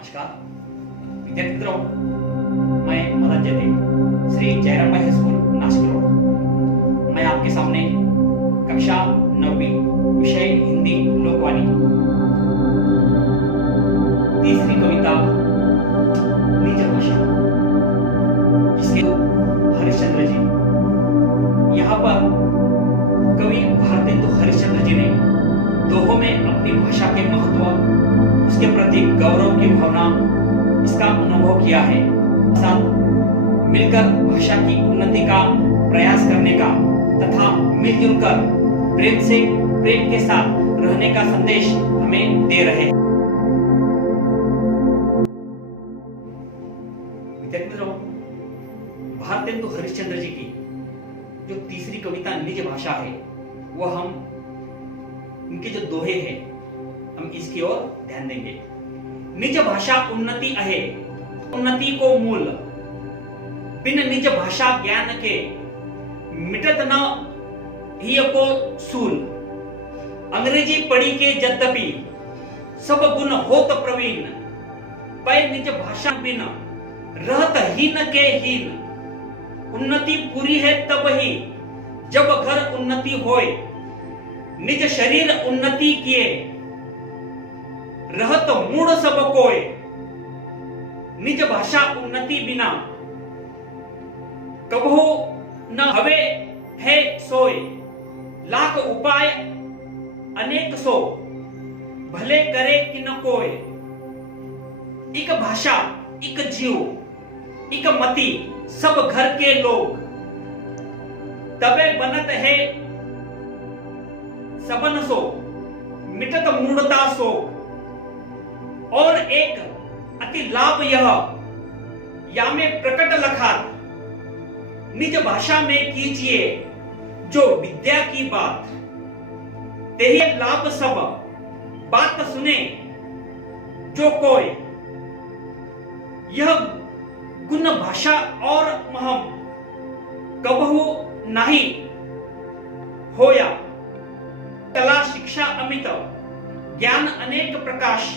नमस्कार विद्यार्थी मित्रों, मैं मदन जैते, श्री जयराम भाई स्कूल नासिक रोड। मैं आपके सामने कक्षा 9वीं विषय हिंदी लोकवाणी तीसरी कविता निज भाषा, जिसके हरिश्चंद्र जी। यहाँ पर कवि भारतेंदु हरिश्चंद्र जी ने दोहों में अपनी भाषा के महत्व, उसके प्रति गौरव की भावना, इसका अनुभव किया है। साथ मिलकर भाषा की उन्नति का प्रयास करने का तथा मिलजुल कर प्रेम के साथ रहने का संदेश हमें दे रहे हैं। मित्रों, भारतेंदु हरिश्चंद्र जी की जो तीसरी कविता निज भाषा है, वह हम उनके जो दोहे हैं, हम इसकी ओर ध्यान देंगे। निज भाषा उन्नति आहे, उन्नति को मूल, बिन निज भाषा ज्ञान के मिटत न हिय को सूल। अंग्रेजी पढ़ी के यद्यपि सब गुण होत प्रवीण, पै निज भाषा बिन रहत हीन के हीन। उन्नति पूरी है तब ही जब घर उन्नति होए, निज शरीर उन्नति किए रहत मूड सब कोय। निज भाषा उन्नति बिना कबहू न हवे है सोय। लाख उपाय अनेक सो, भले करे कि न कोय। एक भाषा एक जीव एक मति, सब घर के लोग, तबे बनत है सबन सो, मिटत मूढ़ता सो। और एक अति लाभ यह या में प्रकट लखात, निज भाषा में कीजिए जो विद्या की बात। तेहि लाभ सब बात सुने जो कोय, यह गुण भाषा और महम कबहू नहीं होया। कला शिक्षा अमित, ज्ञान अनेक प्रकाश।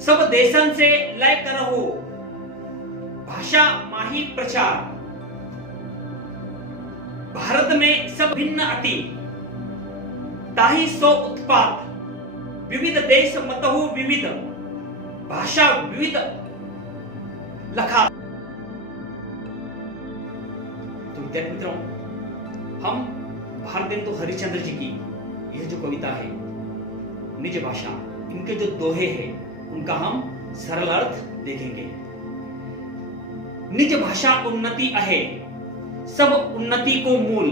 सब देशन से लय करहु, भाषा माही प्रचार। भारत में सब भिन्न अति, ताहि सो उत्पात। विविध देश मतहु विविध, भाषा विविध लखा। तो विद्यार्थी मित्रों, हम भारतेंदु हरिश्चंद्र जी की यह जो कविता है निज भाषा, इनके जो दोहे हैं उनका हम सरल अर्थ देखेंगे। निज भाषा उन्नति आहे, सब उन्नति को मूल।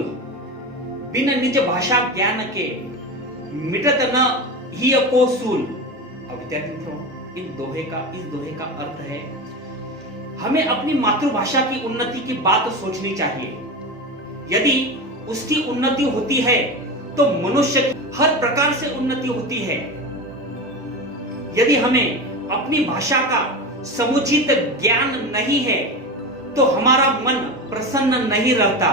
बिन निज भाषा ज्ञान के मिटत न हिय को सूल। अब विद्यार्थी मित्रों, इस दोहे का अर्थ है, हमें अपनी मातृभाषा की उन्नति की बात सोचनी चाहिए। यदि उसकी उन्नति होती है तो मनुष्य की हर प्रकार से उन्नति होती है। यदि हमें अपनी भाषा का समुचित ज्ञान नहीं है तो हमारा मन प्रसन्न नहीं रहता।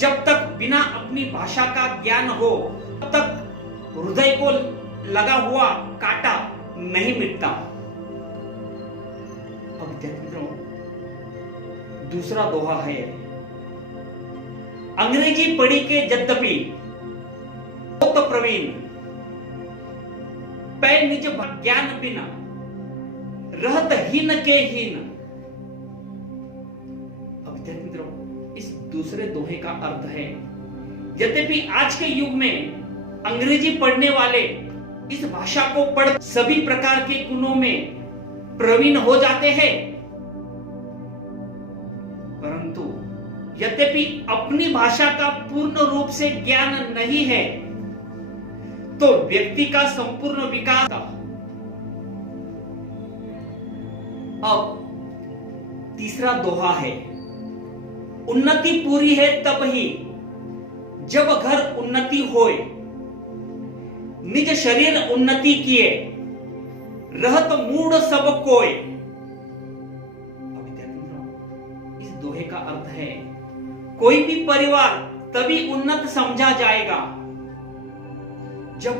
जब तक बिना अपनी भाषा का ज्ञान हो, तब तक हृदय को लगा हुआ कांटा नहीं मिटता। अब विद्यार्थी मित्रों, दूसरा दोहा है, अंग्रेजी पढ़ी के यद्यपि होत प्रवीण, पै निज ज्ञान बिना रहत हीन के हीन। अब विद्यार्थी मित्रों, इस दूसरे दोहे का अर्थ है, यद्यपि आज के युग में अंग्रेजी पढ़ने वाले इस भाषा को पढ़ सभी प्रकार के गुणों में प्रवीण हो जाते हैं, परंतु यद्यपि अपनी भाषा का पूर्ण रूप से ज्ञान नहीं है तो व्यक्ति का संपूर्ण विकास। अब तीसरा दोहा है, उन्नति पूरी है तब ही जब घर उन्नति होए। निज शरीर उन्नति किए रहत मूड सब कोय। इस दोहे का अर्थ है, कोई भी परिवार तभी उन्नत समझा जाएगा जब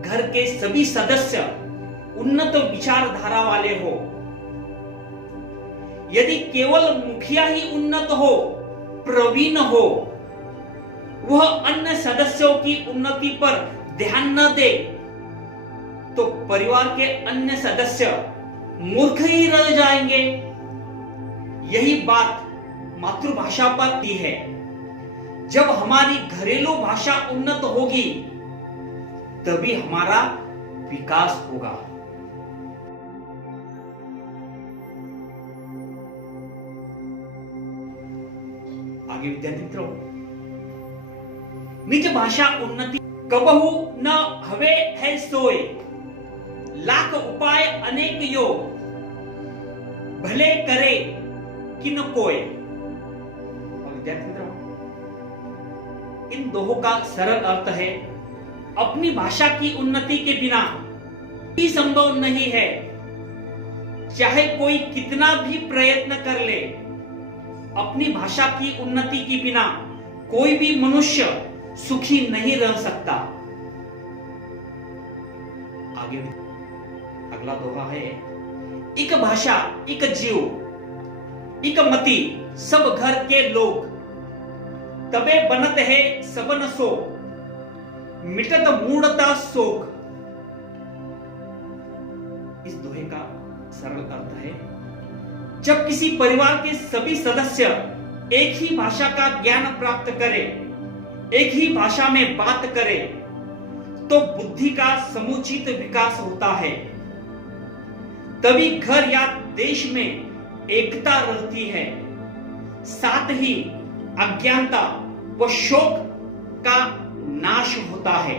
घर के सभी सदस्य उन्नत विचारधारा वाले हो। यदि केवल मुखिया ही उन्नत हो, प्रवीण हो, वह अन्य सदस्यों की उन्नति पर ध्यान न दे, तो परिवार के अन्य सदस्य मूर्ख ही रह जाएंगे। यही बात मातृभाषा पर भी है। जब हमारी घरेलू भाषा उन्नत होगी, तभी हमारा विकास होगा। आगे विद्यार्थी मित्रों, निज भाषा उन्नति कबहू न हवे है सोए, लाख उपाय अनेक यो, भले करे कि न कोय। विद्यार्थी मित्रों, इन दोहों का सरल अर्थ है, अपनी भाषा की उन्नति के बिना ही संभव नहीं है। चाहे कोई कितना भी प्रयत्न कर ले, अपनी भाषा की उन्नति के बिना कोई भी मनुष्य सुखी नहीं रह सकता। आगे अगला दोहा है, एक भाषा एक जीव, एक मति सब घर के लोग, तबे बनत है सबन सो, मिटत मूढ़ता शोक। इस दोहे का सरल अर्थ है, जब किसी परिवार के सभी सदस्य एक ही भाषा का ज्ञान प्राप्त करें, एक ही भाषा में बात करें, तो बुद्धि का समुचित विकास होता है। तभी घर या देश में एकता रहती है, साथ ही अज्ञानता व शोक का नाश होता है।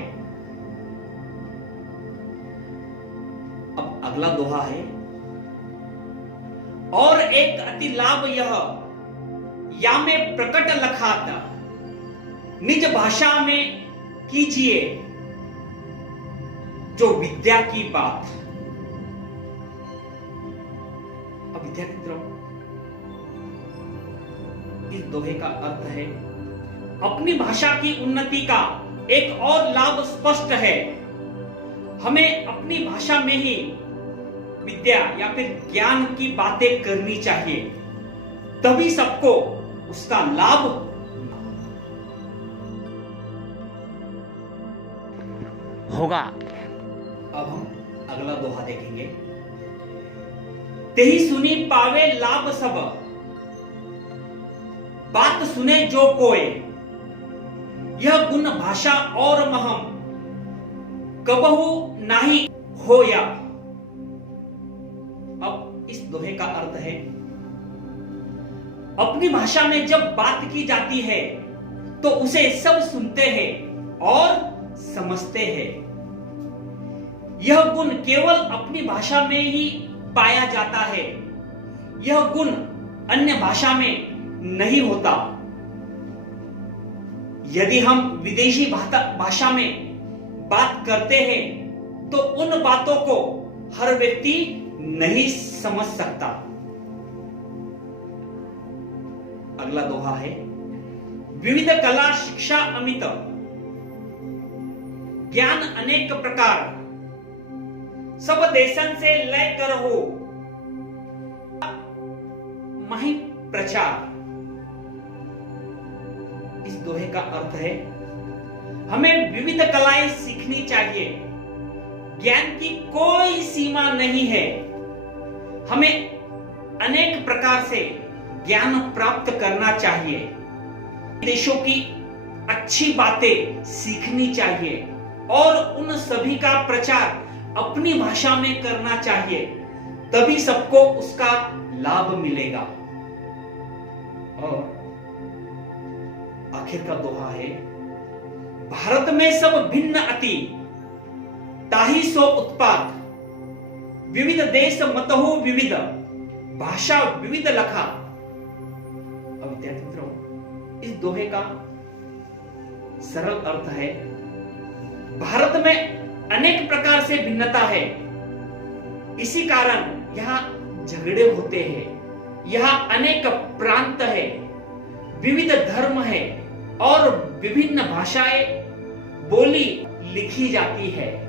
अब अगला दोहा है, और एक अति लाभ यह, या में प्रकट लखात, निज भाषा में कीजिए जो विद्या की बात। अब विद्यार्थी मित्रों, इस दोहे का अर्थ है, अपनी भाषा की उन्नति का एक और लाभ स्पष्ट है। हमें अपनी भाषा में ही विद्या या फिर ज्ञान की बातें करनी चाहिए, तभी सबको उसका लाभ होगा। अब हम अगला दोहा देखेंगे, तेही सुनी पावे लाभ सब, बात सुने जो कोय, यह गुण भाषा और महम, कबहू नाही होया। अब इस दोहे का अर्थ है, अपनी भाषा में जब बात की जाती है तो उसे सब सुनते हैं और समझते हैं। यह गुण केवल अपनी भाषा में ही पाया जाता है, यह गुण अन्य भाषा में नहीं होता। यदि हम विदेशी भाषा में बात करते हैं तो उन बातों को हर व्यक्ति नहीं समझ सकता। अगला दोहा है, विविध कला शिक्षा अमित, ज्ञान अनेक प्रकार, सब देशन से लय कर हो, महि प्रचार। इस दोहे का अर्थ है, हमें विविध कलाएं सीखनी चाहिए, ज्ञान की कोई सीमा नहीं है। हमें अनेक प्रकार से ज्ञान प्राप्त करना चाहिए, देशों की अच्छी बातें सीखनी चाहिए और उन सभी का प्रचार अपनी भाषा में करना चाहिए, तभी सबको उसका लाभ मिलेगा। और आखिर का दोहा है, भारत में सब भिन्न अति, ताहि सो उत्पात, विविध देश मतहु विविध, भाषा विविध लखा। अब विद्यार्थी मित्रों, इस दोहे का सरल अर्थ है, भारत में अनेक प्रकार से भिन्नता है, इसी कारण यहाँ झगड़े होते हैं। यहाँ अनेक प्रांत है, विविध धर्म है और विभिन्न भाषाएं बोली लिखी जाती है।